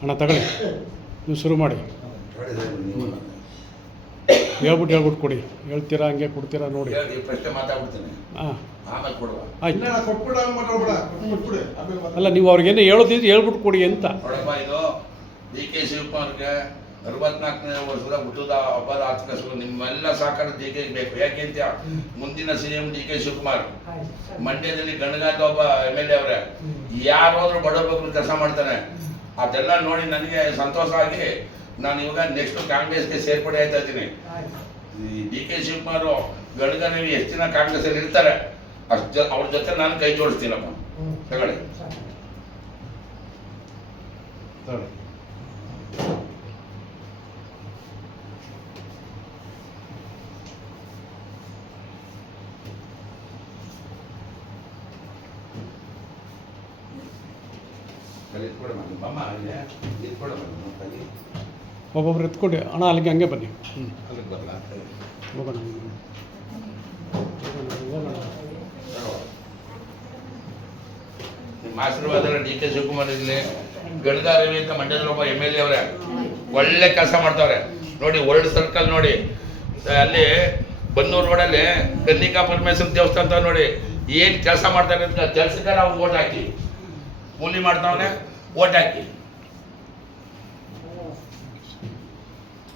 ಅಣ್ಣ ತಗೊಳ್ಳಿ, ನೀವು ಶುರು ಮಾಡಿ. ಹೇಳ್ಬಿಟ್ಟು ಕೊಡಿ. ಹೇಳ್ತೀರಾ ಹಂಗೆ ಕೊಡ್ತೀರಾ ನೋಡಿ. ಪ್ರಶ್ನೆ ಮಾತಾಡ್ಬಿಡ್ತೀನಿ. ಹಾಂ ಆಮೇಲೆ ಕೊಡುವ. ಆಯ್ತು. ಅಲ್ಲ, ನೀವು ಅವ್ರಿಗೇನು ಹೇಳೋದಿದ್ರೆ ಹೇಳ್ಬಿಟ್ಟು ಕೊಡಿ ಅಂತ. ನೋಡಪ್ಪ, ಇದು ಡಿ ಕೆ ಶಿವಕುಮಾರ್ಗೆ 64ನೇ ವರ್ಷದ ಹುಟ್ಟುದ ಹಬ್ಬದ ಆಚರಿಸಲು ನಿಮ್ಮೆಲ್ಲ ಸಹಕಾರ ಡಿ ಕೆ ಬೇಕು. ಯಾಕೆ ಅಂತ, ಮುಂದಿನ CM ಡಿ ಕೆ ಶಿವಕುಮಾರ್ ಮಂಡ್ಯದಲ್ಲಿ ಗಣಗಾದ ಒಬ್ಬ MLA ಅವರೇ. ಯಾರಾದ್ರೂ ಬಡವರು ಕೆಲಸ ಮಾಡ್ತಾನೆ. ಅದೆಲ್ಲ ನೋಡಿ ನನಗೆ ಸಂತೋಷ ಆಗಿ ನಾನು ಇವಾಗ ನೆಕ್ಸ್ಟ್ ಕಾಂಗ್ರೆಸ್ಗೆ ಸೇರ್ಪಡೆ ಆಯ್ತಾ ಇದ್ದೀನಿ. ಡಿ ಕೆ ಶಿವಕುಮಾರ್ ಗಣಗನವಿ ಎಷ್ಟು ದಿನ ಕಾಂಗ್ರೆಸ್ಸಲ್ಲಿ ಇರ್ತಾರೆ ಅಷ್ಟು ಅವ್ರ ಜೊತೆ ನಾನು ಕೈ ಜೋಡಿಸ್ತೀನಪ್ಪ. ತಗೊಳ್ಳಿ. ಒಬ್ಬೊಬ್ರು ಎತ್ಕೊಡಿ ಅಣ್ಣ, ಅಲ್ಲಿಗೆ ಹಂಗೆ ಬನ್ನಿ. ಹೋಗೋಣ. ನಿಮ್ಮ ಆಶೀರ್ವಾದ ಡಿ ಕೆ ಶಿವಕುಮಾರ್ ಇರಲಿ. ಗಣಗ ರವಿ ಅಂತ ಮಂಡ್ಯದಲ್ಲಿ ಒಬ್ಬ MLA ಅವರೇ, ಒಳ್ಳೆ ಕೆಲಸ ಮಾಡ್ತಾವ್ರೆ ನೋಡಿ. ವರ್ಲ್ಡ್ ಸರ್ಕಲ್ ನೋಡಿ, ಅಲ್ಲಿ ಬನ್ನೂರು ರೋಡಲ್ಲಿ ಕನ್ನಿಕಾ ಪರಮೇಶ್ವರ ದೇವಸ್ಥಾನ ನೋಡಿ, ಏನು ಕೆಲಸ ಮಾಡ್ತಾರೆ ಅಂತ ಕೆಲಸಕ್ಕೆ ನಾವು ಓಟ್ ಹಾಕಿ, ಕೂಲಿ ಮಾಡ್ತಾವನೆ ಓಟ್ ಹಾಕಿ.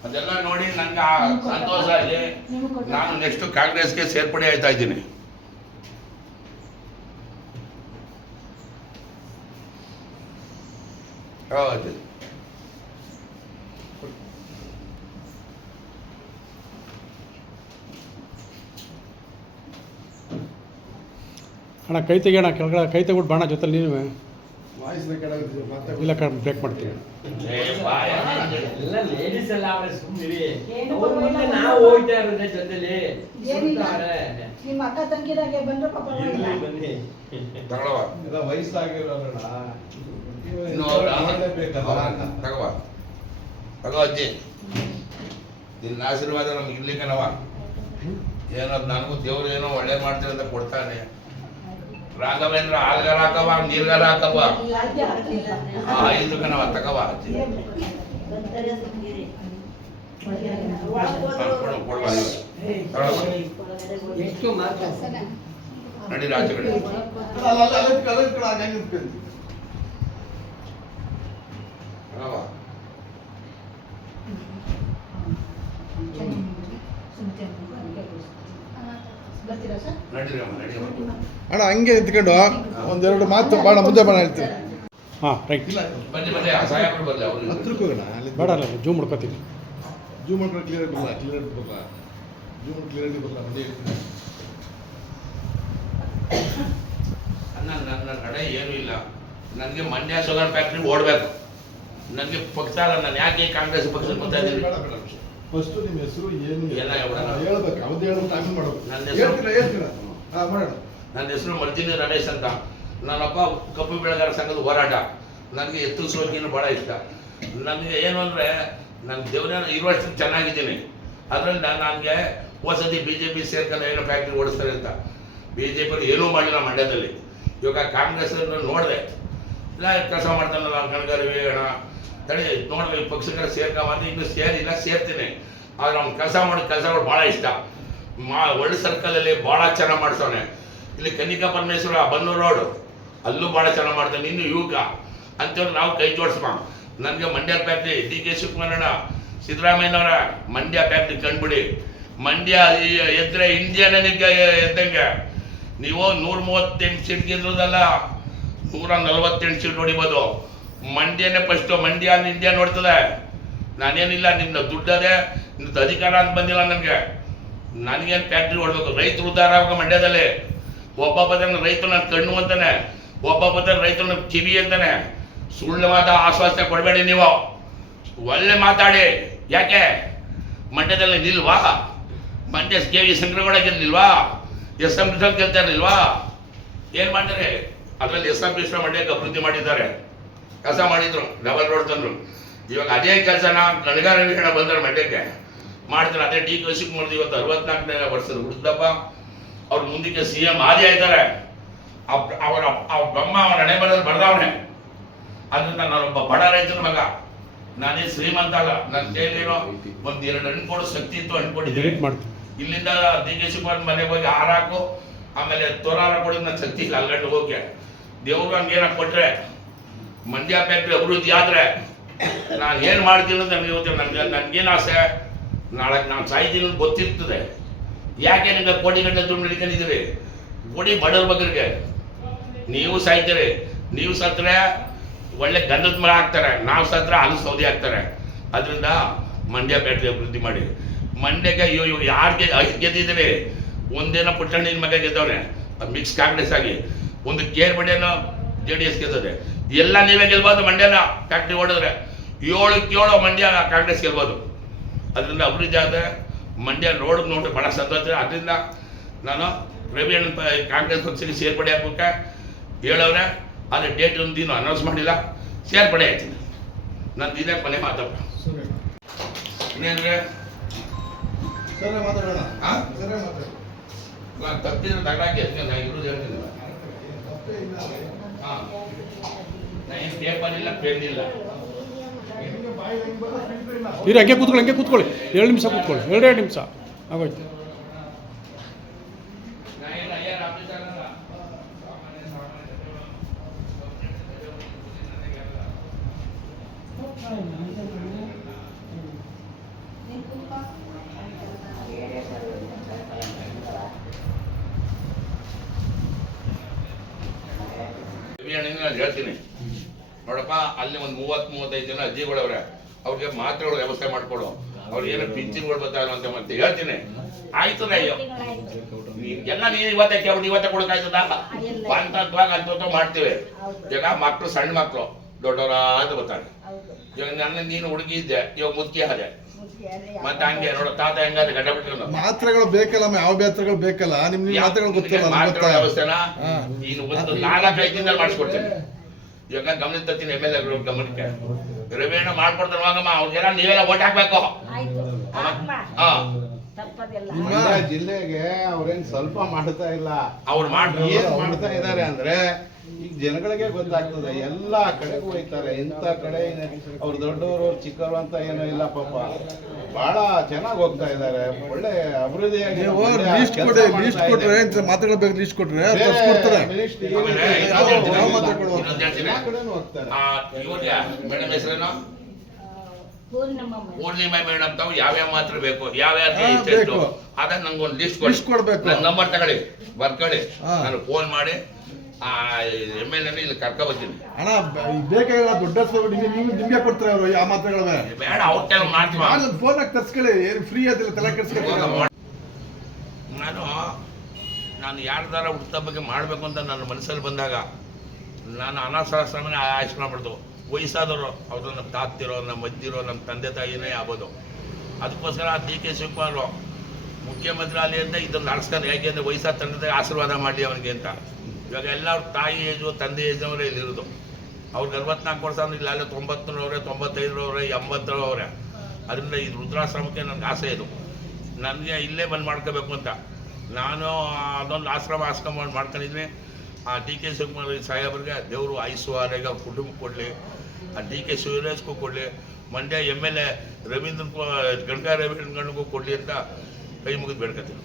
ಅದೆಲ್ಲ ನೋಡಿ ನಂಗೆ ಸಂತೋಷ ಆಗಿ ನಾನು ನೆಕ್ಸ್ಟ್ ಕಾಂಗ್ರೆಸ್ಗೆ ಸೇರ್ಪಡೆ ಆಯ್ತಾ ಇದ್ದೀನಿ. ಹೌದು. ಅಣ್ಣ ಕೈ ತೆಗಿಯೋಣ, ಕೆಳಗಡೆ ಕೈ ತೆಗ್ಬಿಟ್ಟು ಬಾಣ ಜೊತೆ ನೀನು ಇಲ್ಲ ಬ್ರೇಕ್ ಮಾಡ್ತೀವಿ. ಎಲ್ಲ ಲೇಡೀಸ್ ಎಲ್ಲ ಅವರೇ ಸುಮ್ಮನಿರಿ. ಅವ್ರ ಮುಂದೆ ನಾವು ಹೋಗ್ತಾ ಇರೋದೇ ಜೊತೆಲಿ. ನಿಮ್ಮ ಅಕ್ಕ ತಂಗಿದಾಗೆ ಬಂದ್ರೆ ಪಾಪ ಬನ್ನಿ. ಎಲ್ಲ ವಯಸ್ಸಾಗಿರೋಣ ತಗೋ ಅಜ್ಜಿ, ನಿನ್ನ ಆಶೀರ್ವಾದ ನಮ್ಗೆ ಇರ್ಲಿಕ್ಕನವ. ಏನೋ ನನಗೂ ದೇವ್ರು ಏನೋ ಒಳ್ಳೆ ಮಾಡ್ತಾರೆ ಅಂತ ಕೊಡ್ತಾನೆ. ರಾಘವೇಂದ್ರ ಹಾಲ್ಗಾರ ಹಾಕವ, ನೀರ್ಗಾರ ಹಾಕವ. 5 ಕಣವ, ತಗವ ಅಜ್ಜಿ. ನಡಿ ರಾಜ ಕಡೆ. ಅಣ್ಣ ಹಂಗೆ ನಿಂತ್ಕೊಂಡು ಒಂದೆರಡು ಮಾತು ಬಾಣ ಮುಂದೆ ಬಾಣ ಹೇಳ್ತೀನಿ. ಹಾಂ ರೈಟ್. ಬನ್ನಿ ಬನ್ನಿ, ಸಾಹೇಬ್ರು ಬರ್ಲಿ. ಅವ್ರು ಹತ್ರಕ್ಕೆ ಹೋಗೋಣ. ಅಲ್ಲಿ ಬೇಡ ಅಲ್ಲ, ಜೂಮ್ ಮಾಡ್ಕೋತೀನಿ. ಜೂಮ್ ಮಾಡ್ಕೊಂಡು ಕ್ಲಿಯರ್ ಬರಲ್ಲ, ಜೂಮ್ ಕ್ಲಿಯರ್ ಬರಲ್ಲ. ಮಂದಿ ನನ್ನ ನಡೆ ಏನೂ ಇಲ್ಲ. ನನಗೆ ಮಂಡ್ಯ ಶುಗರ್ ಫ್ಯಾಕ್ಟ್ರಿ ಓಡಬೇಕು. ನನಗೆ ಪಕ್ಷ ಅಲ್ಲ, ನಾನು ಯಾಕೆ ಕಾಂಗ್ರೆಸ್ ಪಕ್ಷಕ್ಕೆ ಬರ್ತಾ ಇದ್ದೀನಿ? ಫಸ್ಟ್ ನಿಮ್ಮ ಹೆಸರು ಏನು ಎಲ್ಲ ಹೇಳ್ಬಿಡೋಣ. ಹೇಳ್ಬೇಕು, ಅವ್ದು ಹೇಳೋದು ಆಮೇಲೆ ಮಾಡೋದು. ನನ್ನ ಹೆಸರು ಹೇಳ್ತೀರಾ ಮಾಡೋಣ. ನನ್ನ ಹೆಸರು ಮರ್ಜಿನಿ ರಮೇಶ್ ಅಂತ. ನನ್ನಪ್ಪ ಕಬ್ಬು ಬೆಳೆಗಾರ ಸಂಘದ ಹೋರಾಟ. ನನಗೆ ಎತ್ತು ಸೋಕಿನ ಭಾಳ ಇಷ್ಟ. ನನಗೆ ಏನು ಅಂದರೆ ನಾನು ದೇವರ ಇರುವಷ್ಟು ಚೆನ್ನಾಗಿದ್ದೀನಿ. ಅದರಲ್ಲಿ ನನಗೆ ಹೊಸದಿ BJP ಸೇರ್ಕೊಂಡು ಏನೋ ಫ್ಯಾಕ್ಟ್ರಿ ಓಡಿಸ್ತಾರೆ ಅಂತ. BJP ಏನೂ ಮಾಡಿಲ್ಲ ಮಂಡ್ಯದಲ್ಲಿ. ಇವಾಗ ಕಾಂಗ್ರೆಸ್ ನೋಡಿದೆ, ಇಲ್ಲ ಕೆಲಸ ಮಾಡ್ತಾನಲ್ಲ ಕಣಗಾರಿ ಅಣ್ಣ ತಡಿ ನೋಡಿದ್ರೆ ಈ ಪಕ್ಷಗಳ ಸೇರ್ಕೊಂಬಂದು ಇನ್ನೂ ಸೇರಿಲ್ಲ, ಸೇರ್ತೀನಿ. ಆದರೆ ಅವ್ನು ಕೆಲಸ ಮಾಡೋ ಕೆಲಸಗಳು ಭಾಳ ಇಷ್ಟ. ಒಳ್ಳೆ ಸರ್ಕಲಲ್ಲಿ ಭಾಳ ಚೆನ್ನಾಗಿ ಮಾಡ್ಸವನೆ. ಇಲ್ಲಿ ಕನ್ನಿಕಾ ಪರಮೇಶ್ವರ ಬನ್ನೂರು ರೋಡು ಅಲ್ಲೂ ಭಾಳ ಚೆನ್ನಾಗಿ ಮಾಡ್ತಾನೆ. ಇನ್ನು ಯುವಕ ಅಂತೇಳಿ ನಾವು ಕೈ ಜೋಡಿಸ್ಮ. ನನಗೆ ಮಂಡ್ಯ ಫ್ಯಾಕ್ಟ್ರಿ DK ಶಿವಕುಮಾರಣ್ಣ ಸಿದ್ದರಾಮಯ್ಯನವರ ಮಂಡ್ಯ ಫ್ಯಾಕ್ಟ್ರಿ ಕಂಡುಬಿಡಿ. ಮಂಡ್ಯ ಎದ್ರೆ ಇಂಡಿಯಾನೇ ಎದ್ದಂಗೆ. ನೀವು 138 ಸೀಟ್ ಗೆದ್ರೋದಲ್ಲ, 148 ಸೀಟ್ ಹೊಡಿಬೋದು. ಮಂಡ್ಯನೇ ಫಸ್ಟು. ಮಂಡ್ಯ ಇಂಡಿಯಾ ನೋಡ್ತದೆ. ನಾನೇನಿಲ್ಲ, ನಿನ್ನ ದುಡ್ಡದೆ, ನಿನ್ನ ಅಧಿಕಾರ ಅಂತ ಬಂದಿಲ್ಲ ನನಗೆ. ನನಗೇನು ಫ್ಯಾಕ್ಟ್ರಿ ಹೊಡ್ಬೇಕು? ರೈತರು ಉದ್ಧಾರ ಆಗ ಮಂಡ್ಯದಲ್ಲಿ. ಒಬ್ಬೊಬ್ಬ ರೈತರು ನನ್ನ ಕಣ್ಣು ಅಂತಾನೆ, ಒಬ್ಬೊಬ್ಬ ರೈತರು ನನ್ನ ಕಿವಿ ಅಂತಾನೆ. ಸುಳ್ಳು ಮಾತಾ ಆಶ್ವಾಸನೆ ಕೊಡಬೇಡಿ ನೀವು. ಒಳ್ಳೆ ಮಾತಾಡಿ. ಯಾಕೆ ಮಂಡ್ಯದಲ್ಲಿ ನಿಲ್ವಾ? ಮಂಡ್ಯ KV ಶಂಕರಗೌಡ ಗೆಲ್ಲಿಲ್ವಾ? SM ಕೃಷ್ಣ ಗೆಲ್ತಾ ಇರಲಿಲ್ವಾ? ಏನು ಮಾಡ್ತಾರೆ? ಅದರಲ್ಲಿ SM ಕೃಷ್ಣ ಮಂಡ್ಯಕ್ಕೆ ಅಭಿವೃದ್ಧಿ ಮಾಡಿದ್ದಾರೆ, ಕೆಲಸ ಮಾಡಿದ್ರು, ಡಬಲ್ ರೋಡ್ ತಂದರು. ಇವಾಗ ಅದೇ ಕೆಲಸನ ಗಣಿಗಾರ ಬಂದರು ಮಂಡ್ಯಕ್ಕೆ ಮಾಡ್ತಾರೆ. ಅದೇ DK ಶಿವಕುಮಾರ್ ಇವತ್ತು 64ನೇ ವರ್ಷದ ಹುಡುಗಪ್ಪ. ಅವ್ರು ಮುಂದಕ್ಕೆ CM ಆದಿ ಆಯ್ತಾರೆ. ಅವರ ಬ್ರಹ್ಮ ಅವನ ಹಣೆ ಬರೋದು ಬರ್ದವನೆ. ಅದರಿಂದ ನಾನೊಬ್ಬ ಬಡ ರೈತನ ಮಗ. ನಾನೇ ಶ್ರೀಮಂತ ಅಲ್ಲ. ನನ್ನ ಕೈಲಿರೋ ಒಂದು 2 ಹಣ್ಣು ಕೊಡೋ ಶಕ್ತಿ ಇತ್ತು, ಹಣ್ಣು ಕೊಟ್ಟಿದ್ದೀನಿ. ಇಲ್ಲಿಂದ DK ಶಿವಕುಮಾರ್ ಮನೆಗೆ ಹೋಗಿ ಹಾರಾಕು, ಆಮೇಲೆ ತೋರಾರ ಕೊಡೋದು ನನ್ನ ಶಕ್ತಿ ಇಲ್ಲ. ಅಲ್ಗಂಡು ಹೋಗಿ ದೇವರು ಹಂಗೇನ ಕೊಟ್ಟರೆ ಮಂಡ್ಯ ಫ್ಯಾಕ್ಟ್ರಿ ಅಭಿವೃದ್ಧಿ ಆದರೆ ನಾನು ಏನು ಮಾಡ್ತೀನಿ ಅಂತ ನನಗೆ ಗೊತ್ತಿಲ್ಲ. ನನಗೇನು ಆಸೆ, ನಾಳೆ ನಾನು ಸಾಯ್ತೀನಿ ಅಂತ ಗೊತ್ತಿರ್ತದೆ. ಯಾಕೆ ನಿಮಗೆ ಕೋಟಿ ಗಂಟೆ ದುಡ್ಡು ನಡ್ಕೊಂಡಿದ್ದೀರಿ? ಕೊಡಿ ಬಡವ್ರ ಬಗ್ಗರಿಗೆ. ನೀವು ಸಾಯ್ತೀರಿ. ನೀವು ಸತ್ತರೆ ಒಳ್ಳೆ ಗಂಧದ ಮರ ಹಾಕ್ತಾರೆ, ನಾವು ಸತ್ರ ಹಾಲು ಸೌದೆ ಹಾಕ್ತಾರೆ. ಅದರಿಂದ ಮಂಡ್ಯ ಫ್ಯಾಕ್ಟ್ರಿ ಅಭಿವೃದ್ಧಿ ಮಾಡಿ. ಮಂಡ್ಯಕ್ಕೆ ಇವಾಗ ಯಾರು 5 ಗೆದ್ದಿದ್ದೀರಿ? ಒಂದೇನೋ ಪುಟ್ಟಣ್ಣಿನ ಮಗ ಗೆದ್ದವ್ರೆ ಮಿಕ್ಸ್ ಕಾಂಗ್ರೆಸ್ ಆಗಿ, ಒಂದು ಕೇರ್ಬಡಿಯನ್ನು JDS ಗೆದ್ದದೆ. ಎಲ್ಲ ನೀವೇ ಗೆಲ್ಬೋದು ಮಂಡ್ಯನ ಫ್ಯಾಕ್ಟ್ರಿ ಓಡಿದ್ರೆ. 7ಕ್ಕೆ 7 ಮಂಡ್ಯ ಕಾಂಗ್ರೆಸ್ ಗೆಲ್ಬೋದು. ಅದರಿಂದ ಅಭಿವೃದ್ಧಿ ಆದರೆ ಮಂಡ್ಯ ರೋಡ್ ನೋಡಿ ಭಾಳ ಸಂತೋಷ. ಅದರಿಂದ ನಾನು ರವಿ ಅಣ್ಣ ಕಾಂಗ್ರೆಸ್ ಪಕ್ಷಕ್ಕೆ ಸೇರ್ಪಡೆ ಹಾಕೋಕೆ ಹೇಳವ್ರೆ. ಆದರೆ ಡೇಟ್ ಒಂದು ದಿನ ಅನೌನ್ಸ್ ಮಾಡಿಲ್ಲ. ಸೇರ್ಪಡೆ ಆಯ್ತೀನಿ. ನಾನು ದಿನ ಕೊನೆ ಮಾತಾಡ ಇನ್ನೇನ್ರೆ ಸರಿ ಮಾತಾಡೋಣ. ಹಾಂ ಸರಿ ಮಾತಾಡೋಣ. ನಾನು ತಪ್ಪಿದ್ರೆ ತಗೊಳಕ್ಕೆ ನಾನು ಇರೋದು ಹೇಳ್ತೀನಿ. ಹಾಂ ನಾನು ಏನು ಪೇಪರ್ ಇಲ್ಲ, ಪೆನ್ ಇಲ್ಲ. ನಿಮ್ಗೆ ಬಾಯಿ ಹೆಂಗ್ ಬರೋದು filter ಇಲ್ಲ. ಇರಿ, ಹಂಗೆ ಕೂತ್ಕೊಳ್ಳಿ 2 ನಿಮಿಷ ಕೂತ್ಕೊಳ್ಳಿ. 2 ನಿಮಿಷ ಆಗೋಯ್ತು. ನಾನು ಹೇಳ್ತೀನಿ ನೋಡಪ್ಪ, ಅಲ್ಲಿ ಒಂದು 30-35 ಜನ ಅಜ್ಜಿಗಳವ್ರೆ. ಅವ್ರಿಗೆ ಮಾತ್ರೆಗಳು ವ್ಯವಸ್ಥೆ ಮಾಡಿಕೊಡು. ಅವ್ರು ಏನೋ ಪಿಂಚಿನ್ಗಳು ಬರ್ತಾಯಿಲ್ಲ ಅಂತ ಹೇಳ್ತೀನಿ. ಆಯ್ತದ ಅಯ್ಯೋ ಎಲ್ಲ ನೀನು ಇವತ್ತೇ ಕೇಳ್ಬಿಟ್ಟು ಇವತ್ತೇ ಕೊಡೋಕ್ಕಾಯ್ತದ? ಅಂತ ಮಾಡ್ತೀವಿ. ಈಗ ಮಕ್ಕಳು ಸಣ್ಣ ಮಕ್ಕಳು ದೊಡ್ಡವರ ಅಂತ ಬರ್ತಾರೆ. ಇವಾಗ ನನ್ನ ನೀನು ಹುಡುಗಿ ಇದ್ದೆ, ಇವಾಗ ಮುದುಕಿ ಆದೆ. ಮತ್ತೆ ಹಂಗೆ ನೋಡೋ ತಾತ ಹೆಂಗಾದ್ರೆ ಗಡ್ಡ ಬಿಟ್ಟು ಮಾತ್ರೆಗಳು ಬೇಕಲ್ಲ, ಯಾವ ಮಾತ್ರೆಗಳು ಬೇಕಲ್ಲ, ನಿಮ್ಗೆ ಮಾತ್ರೆಗಳು ಗೊತ್ತಿಲ್ಲ. ಮಾತ್ರ ವ್ಯವಸ್ಥೆನ ನೀನು ಒಂದು 4-5 ದಿನದಲ್ಲಿ ಮಾಡಿಸ್ಕೊಡ್ತೀನಿ. ಇವಾಗ ಗಮನ ತರ್ತೀನಿ MLA ಗಮನಕ್ಕೆ. ರವಿಯಣ್ಣ ಮಾಡ್ಕೊಡ್ತಾರೆ ವಾಗಮ್ಮ. ಅವ್ರಿಗೆಲ್ಲ ನೀವೆಲ್ಲ ಓಟ್ ಹಾಕ್ಬೇಕು. ಹಾ ನಿಮ್ಮ ಜಿಲ್ಲೆಗೆ ಅವ್ರೇನ್ ಸ್ವಲ್ಪ ಮಾಡ್ತಾ ಇಲ್ಲ. ಅವ್ರು ಏನ್ ಮಾಡ್ತಾ ಇದಾರೆ ಅಂದ್ರೆ ಈಗ ಜನಗಳಿಗೆ ಗೊತ್ತಾಗ್ತದೆ. ಎಲ್ಲಾ ಕಡೆಗೂ ಹೋಯ್ತಾರೆ. ಇಂಥ ಕಡೆ ಅವ್ರು ದೊಡ್ಡವರು ಚಿಕ್ಕವರು ಅಂತ ಏನೂ ಇಲ್ಲ ಪಾಪ. ಬಹಳ ಚೆನ್ನಾಗಿ ಹೋಗ್ತಾ ಇದ್ದಾರೆ. ಒಳ್ಳೆ ಅಭಿವೃದ್ಧಿಯಾಗಿ ಲಿಸ್ಟ್ ಕೊಟ್ರೆ ಮಾತ್ರೆಗಳು ಬೇಕು. ಲಿಸ್ಟ್ ಕೊಟ್ರೆ ಕೊಡ್ತಾರೆ. ಮೇಡಮ್ ಹೆಸರೇನು? ಪೂರ್ಣಿಮಾ ಮೇಡಮ್ ತಾವು ಯಾವ್ಯಾವ ಮಾತ್ರ ಬೇಕು, ಯಾವ್ಯಾವ ಇಷ್ಟು ಅದನ್ನ ನಂಗೊಂದು ಲಿಸ್ಟ್ ಕೊಡ್ಬೇಕು. ನನ್ನ ನಂಬರ್ ತಗೊಳ್ಳಿ, ಬರ್ಕೊಳ್ಳಿ. ನಾನು ಫೋನ್ ಮಾಡಿ MLA ಇಲ್ಲಿ ಕರ್ಕೊ ಬರ್ತೀನಿ. ಅಣ್ಣ ಬೇಕಾಗಿಲ್ಲ, ದೊಡ್ಡ ನಿಮ್ಗೆ ಕೊಡ್ತಾರೆ ಅವರು ಆ ಮಾತ್ರೆಗಳವೆ. ಬೇಡ, ಅವ್ರ ಮಾಡ್ತೀವಿ. ಫೋನ್ ಆಗಿ ತರ್ಸ್ಕೊಳ್ಳಿ, ಏನು ಫ್ರೀ ಆದಿಲ್ಲ, ತಲೆ ಕೆಡ್ಸ್ಕೊಳ್ಳಿ. ನಾನು ಯಾರ್ದಾರ ಹುಟ್ಟದ ಬಗ್ಗೆ ಮಾಡಬೇಕು ಅಂತ ನನ್ನ ಮನಸ್ಸಲ್ಲಿ ಬಂದಾಗ ನಾನು ಅನಾಥಾಶ್ರಮನೇ ಆಯ್ಕೆ ಮಾಡ್ಬಿಡ್ತು. ವಯಸ್ಸಾದವರು ಅವರು ನಮ್ಮ ತಾತಿರೋ ನಮ್ಮ ಅಜ್ಜಿರೋ ನಮ್ಮ ತಂದೆ ತಾಯಿನೇ ಆಗ್ಬೋದು. ಅದಕ್ಕೋಸ್ಕರ ಡಿ ಕೆ ಶಿವಕುಮಾರ್ ಮುಖ್ಯಮಂತ್ರಿ ಅಲ್ಲಿ ಅಂತ ಇದನ್ನು ನಡೆಸ್ಕೊಂಡು, ಯಾಕೆಂದರೆ ವಯಸ್ಸಾದ ತಂದೆ ತಾಯಿ ಆಶೀರ್ವಾದ ಮಾಡಲಿ ಅವನಿಗೆ ಅಂತ. ಇವಾಗ ಎಲ್ಲರೂ ತಾಯಿ ಏಜು ತಂದೆ ಏಜ್ನವರೇ ಇಲ್ಲಿರೋದು. ಅವ್ರಿಗೆ 64 ವರ್ಷ ಅಂದ್ರೆ ಇಲ್ಲ 90ರವ್ರೆ 95ರವ್ರೆ 80ರವ್ರೆ. ಅದರಿಂದ ಈ ವೃದ್ಧಾಶ್ರಮಕ್ಕೆ ನನಗೆ ಆಸೆ ಇದು. ನನಗೆ ಇಲ್ಲೇ ಬಂದು ಮಾಡ್ಕೋಬೇಕು ಅಂತ ನಾನು ಅದೊಂದು ಆಶ್ರಮ ಮಾಡ್ಕೊಂಡಿದ್ದೀನಿ. ಆ ಡಿ ಕೆ ಶಿವಕುಮಾರ್ ಸಾಹೇಬ್ರಿಗೆ ದೇವರು ಆಯುಸ್ಸು ಆರೋಗ್ಯ ಅವ್ರ ಕುಟುಂಬಕ್ಕೆ ಕೊಡಲಿ, ಆ ಡಿ ಕೆ ಶಿವರಾಜ್ಗೂ ಕೊಡಲಿ, ಮಂಡ್ಯ MLA ರವೀಂದ್ರ ಗಣಕ ರವೀಂದ್ರಗೂ ಕೊಡಲಿ ಅಂತ ಕೈ ಮುಗಿದು ಬೇಡ್ಕೊತೀನಿ.